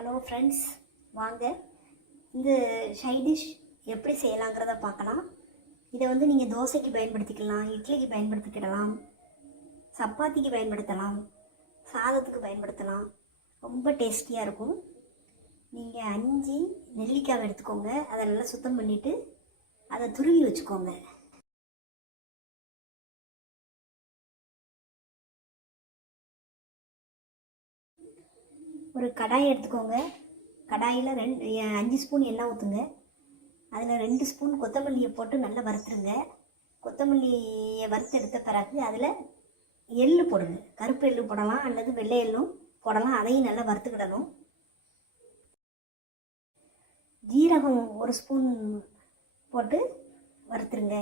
Hello friends வாங்க. இந்த side dish எப்படி செய்யலாங்கிறத பார்க்கலாம். இதை வந்து நீங்கள் தோசைக்கு பயன்படுத்திக்கலாம் இட்லிக்கு பயன்படுத்திக்கிடலாம் சப்பாத்திக்கு பயன்படுத்தலாம் சாதத்துக்கு பயன்படுத்தலாம். ரொம்ப டேஸ்டியாக இருக்கும். நீங்கள் அஞ்சு நெல்லிக்காவை எடுத்துக்கோங்க. அதை நல்லா சுத்தம் பண்ணிவிட்டு அதை துருவி வச்சுக்கோங்க. ஒரு கடாய் எடுத்துக்கோங்க. கடாயில் ரெண்டு அஞ்சு ஸ்பூன் எண்ணெய் ஊற்றுங்க அதில் ரெண்டு ஸ்பூன் கொத்தமல்லியை போட்டு நல்லா வறுத்துருங்க. கொத்தமல்லியை வறுத்தெடுத்த பிறகு அதில் எள்ளு போடுங்க. கருப்பு எள்ளு போடலாம் அல்லது வெள்ளை எள்ளும் போடலாம். அதையும் நல்லா வறுத்துக்கிடணும் ஜீரகம் ஒரு ஸ்பூன் போட்டு வறுத்துருங்க.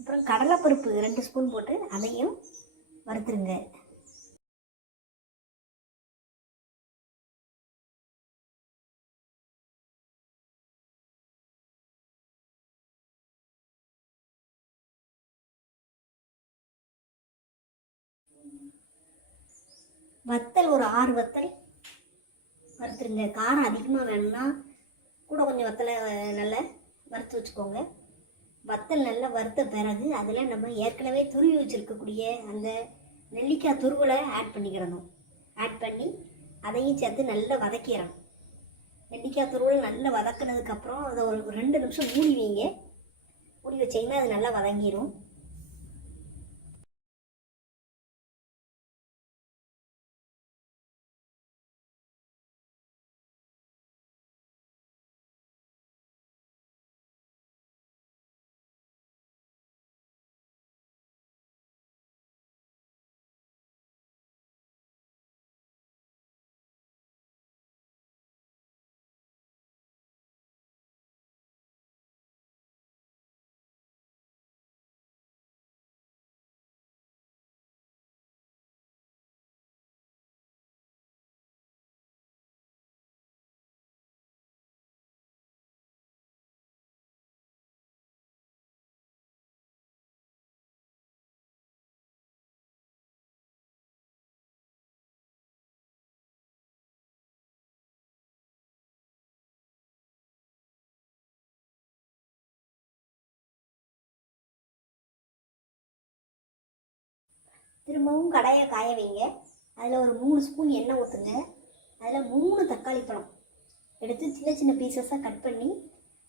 அப்புறம் கடலைப்பருப்பு ரெண்டு ஸ்பூன் போட்டு அதையும் வறுத்துருங்க. ஒரு ஆறு வத்தல் வறுத்துருங்க காரம் அதிகமாக வேணும்னா கூட கொஞ்சம் வத்தலை நல்லா வறுத்து வச்சுக்கோங்க. வத்தல் நல்லா வறுத்த பிறகு அதில் நம்ம ஏற்கனவே துருவி வச்சுருக்கக்கூடிய அந்த நெல்லிக்காய் துருவலை ஆட் பண்ணிக்கிடணும். ஆட் பண்ணி அதையும் சேர்த்து நல்லா வதக்கிடணும். நெல்லிக்காய் துருவல் நல்லா வதக்கினதுக்கப்புறம் அதை ஒரு ரெண்டு நிமிஷம் மூடி வைங்க. மூடி வச்சிங்கன்னா அது நல்லா வதங்கிடும் திரும்பவும் கடையை காய வைங்க. அதில் ஒரு மூணு ஸ்பூன் எண்ணெய் ஊற்றுங்க அதில் மூணு தக்காளி பழம் எடுத்து சின்ன சின்ன பீசஸாக கட் பண்ணி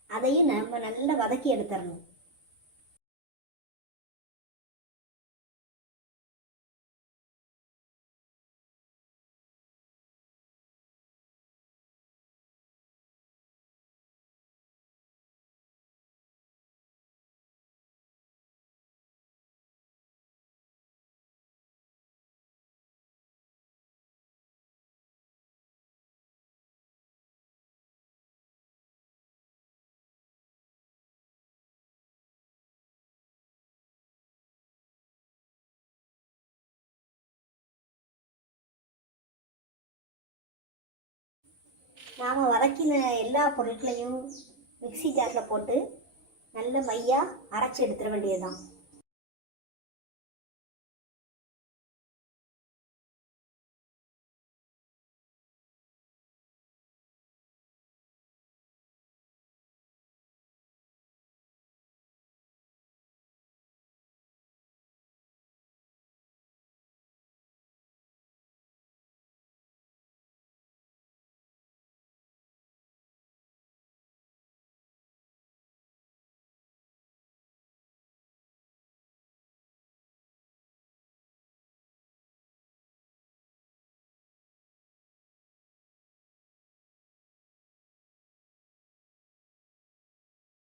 அதையும் நம்ம நல்லா வதக்கி எடுத்துடணும். நாம் வதக்கின எல்லா பொருட்களையும் மிக்ஸி ஜாரில் போட்டு நல்ல மையாக அரைச்சி எடுத்துட வேண்டியதுதான்.